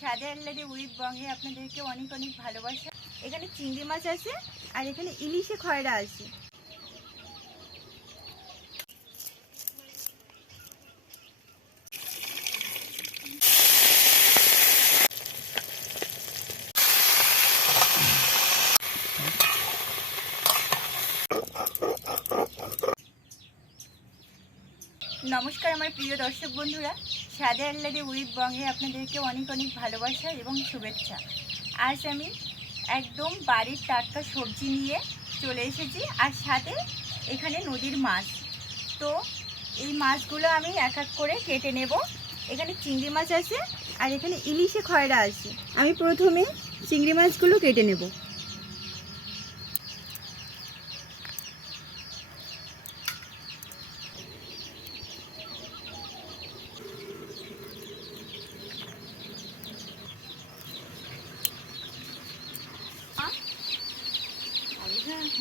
স্বাদে আহ্লাদে উইথ বঙ্গে আপনাদেরকে অনেক অনেক ভালোবাসা। এখানে চিংড়ি মাছ আছে আর এখানে ইলিশে খয়রা আছে। নমস্কার আমার প্রিয় দর্শক বন্ধুরা, স্বাদে আহ্লাদে উইথ বঙ্গে আপনাদেরকে অনেক অনেক ভালোবাসা এবং শুভেচ্ছা। আজ আমি একদম বাড়ির টাটকা সবজি নিয়ে চলে এসেছি, আর সাথে এখানে নদীর মাছ। তো এই মাছগুলো আমি এক এক করে কেটে নেব। এখানে চিংড়ি মাছ আছে আর এখানে ইলিশে খয়রা আছে। আমি প্রথমে চিংড়ি মাছগুলো কেটে নেব।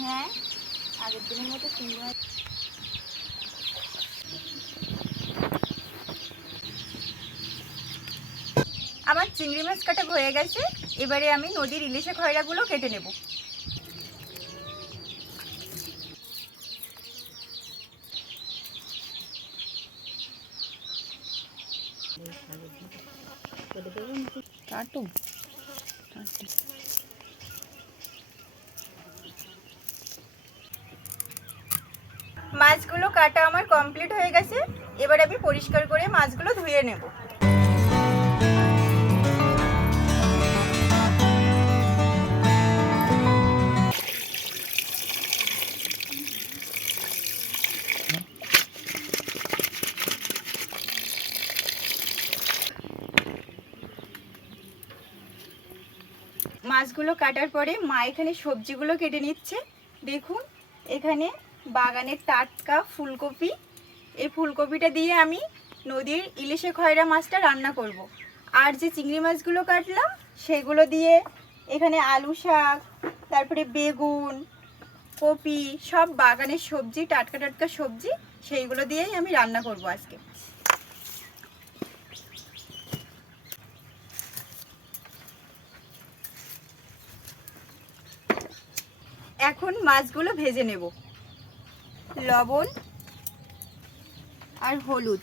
হ্যাঁ, আগের দিনের মতো চিংড়ি মাছ। আমার চিংড়ি মাছ কাটা হয়ে গেছে। এবারে আমি নদীর ইলিশে খয়রাগুলো কেটে নেব। কাটো মাছগুলো কাটা আমার কমপ্লিট হয়ে গেছে। এবার আমি পরিষ্কার করে মাছগুলো ধুয়ে নেব। মাছগুলো কাটার পরে মা এখানে সবজিগুলো কেটে নিচ্ছে। দেখুন, এখানে বাগানের টাটকা ফুলকপি। এই ফুলকপিটা দিয়ে আমি নদীর ইলিশে খয়রা মাছটা রান্না করব। আর যে চিংড়ি মাছগুলো কাটলাম সেগুলো দিয়ে এখানে আলু শাক, তারপরে বেগুন, কপি, সব বাগানের সবজি, টাটকা টাটকা সবজি, সেইগুলো দিয়েই আমি রান্না করব আজকে। এখন মাছগুলো ভেজে নেব। লবণ আর হলুদ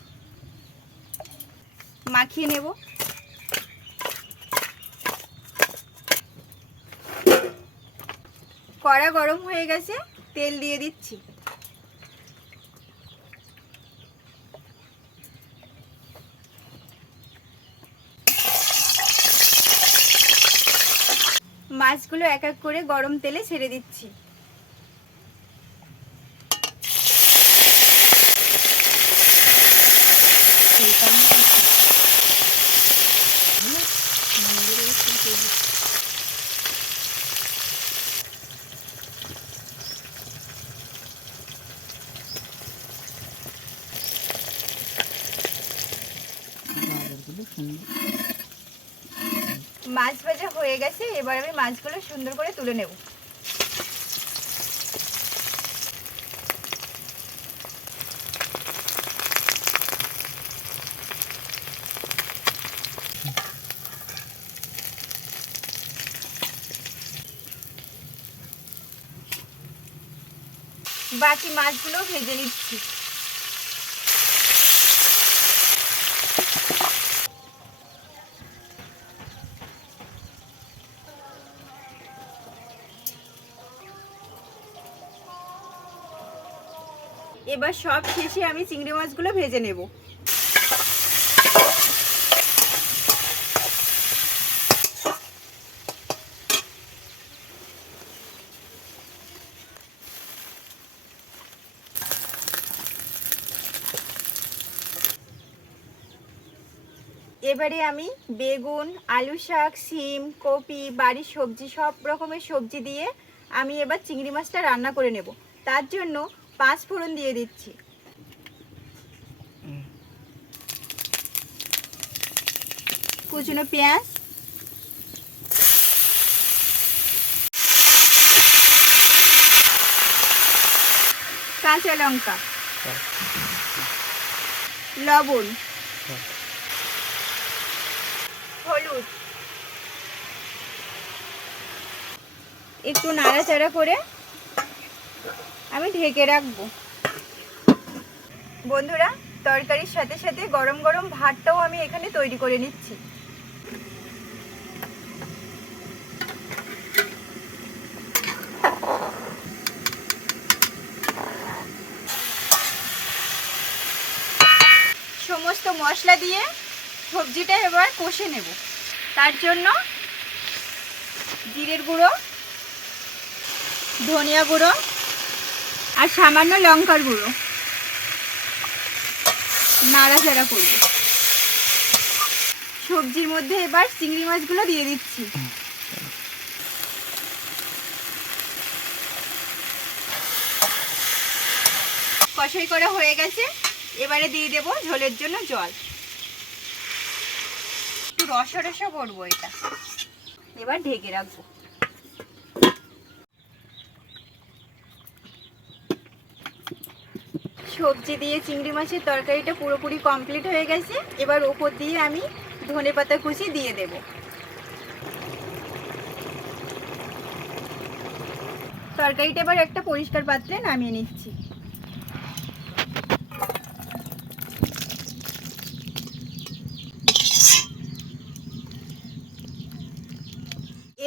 মাখিয়ে নেব। কড়া গরম হয়ে গেছে, তেল দিয়ে দিচ্ছি। মাছগুলো এক এক করে গরম তেলে ছেড়ে দিচ্ছি। মাছ ভাজা হয়ে গেছে, এবার আমি মাছগুলো সুন্দর করে তুলে নেব। বাকি মাছগুলো ভেজে নিচ্ছি। এবার সব শেষে আমি চিংড়ি মাছগুলো ভেজে নেব। এবারে আমি বেগুন, আলু শাক, সিম, কপি, বাড়ির সবজি, সব রকমের সবজি দিয়ে আমি এবার চিংড়ি মাছটা রান্না করে নেব। তার জন্য 5 ফোড়ন দিয়ে দিচ্ছি। কুচনো পেঁয়াজ, কাঁচা লঙ্কা, লবণ, হলুদ, একটু নাড়াচাড়া করে আমি ঢেকে রাখবো। বন্ধুরা, তরকারির সাথে সাথে গরম গরম ভাতটাও আমি এখানে তৈরি করে নিচ্ছি। সমস্ত মশলা দিয়ে সবজিটা এবার কষে নেব। তার জন্য জিরের গুঁড়ো, ধনিয়া গুঁড়ো আর সামান্য লঙ্কার গুঁড়ো নাড়াচাড়া করব। সবজির মধ্যে এবার চিংড়ি মাছগুলো দিয়ে দিচ্ছি। কষাই করা হয়ে গেছে, এবারে দিয়ে দেব ঝোলের জন্য জল। একটু রসা রসা করবো এটা, এবার ঢেকে রাখবো। সবজি দিয়ে চিংড়ি মাছের তরকারিটা পুরোপুরি কমপ্লিট হয়ে গেছে। এবার ওপর দিয়ে আমি ধনেপাতা কুচি দিয়ে দেব। তরকারিটা এবার একটা পরিষ্কার পাত্রে নামিয়ে নিচ্ছি।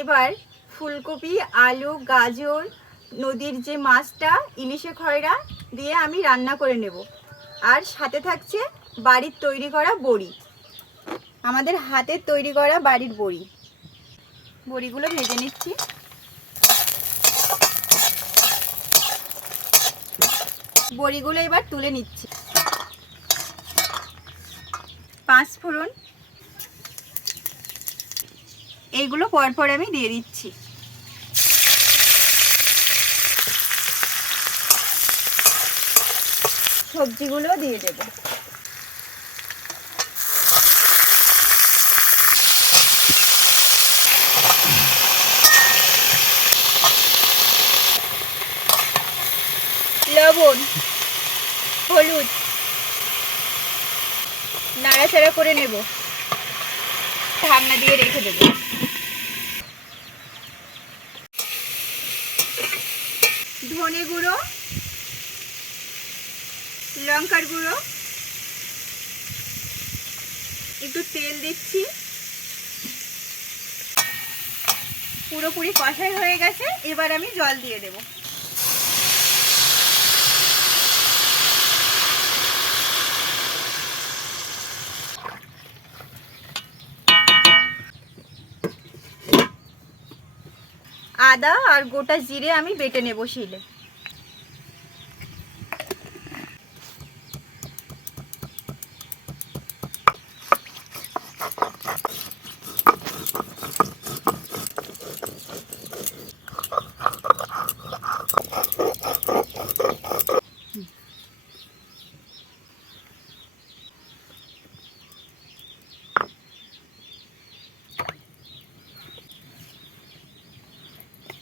এবার ফুলকপি, আলু, গাজর, নদীর যে মাছটা ইলিশে খয়রা দিয়ে আমি রান্না করে নেব। আর সাথে থাকছে বাড়ির তৈরি করা বড়ি, আমাদের হাতের তৈরি করা বাড়ির বড়ি। বড়িগুলো ভেজে নিচ্ছি। বড়িগুলো এবার তুলে নিচ্ছি। 5 ফোড়ন এইগুলো পরপর আমি দিয়ে দিচ্ছি। সবজিগুলো দিয়ে দেব। লবণ, হলুদ নাড়াচাড়া করে নেব। ঢাকনা দিয়ে রেখে দেব। ধনে গুঁড়ো, লঙ্কার গুঁড়ো, একটু তেল দিচ্ছি। পুরোপুরি কষাই হয়ে গেছে, এবার আমি জল দিয়ে দেব। আদা আর গোটা জিরে আমি বেটে নেব শিলে।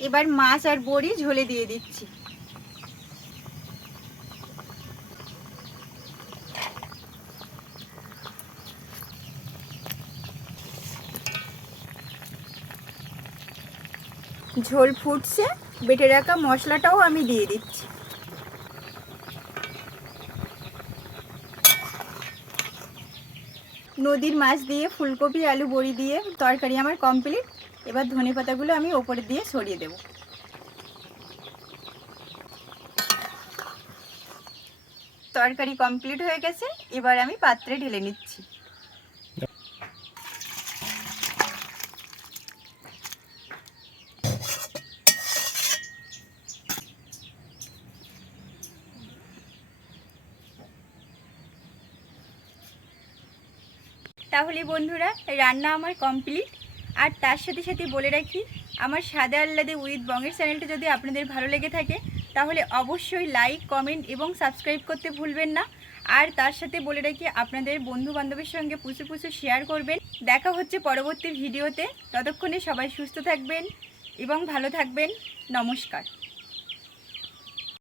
এবার মাছ আর বড়ি ঝোলে দিয়ে দিচ্ছি। ঝোল ফুটছে, বেটে রাখা মশলাটাও আমি দিয়ে দিচ্ছি। নদীর মাছ দিয়ে ফুলকপি, আলু, বড়ি দিয়ে তরকারি আমার কমপ্লিট। এবার ধনেপাতাগুলো আমি ওপরে দিয়ে ছড়িয়ে দেব। তরকারি কমপ্লিট হয়ে গেছে, এবার আমি পাত্রে ঢেলে নিচ্ছি। তাহলে বন্ধুরা, রান্না আমার কমপ্লিট। আর তার সাথে সাথে বলে রাখি, আমার স্বাদে আহ্লাদে উইথ বঙ্গের চ্যানেলটা যদি আপনাদের ভালো লেগে থাকে তাহলে অবশ্যই লাইক, কমেন্ট এবং সাবস্ক্রাইব করতে ভুলবেন না। আর তার সাথে বলে রাখি, আপনাদের বন্ধু বান্ধবের সঙ্গে প্রচুর প্রচুর শেয়ার করবেন। দেখা হচ্ছে পরবর্তী ভিডিওতে। ততক্ষণে সবাই সুস্থ থাকবেন এবং ভালো থাকবেন। নমস্কার।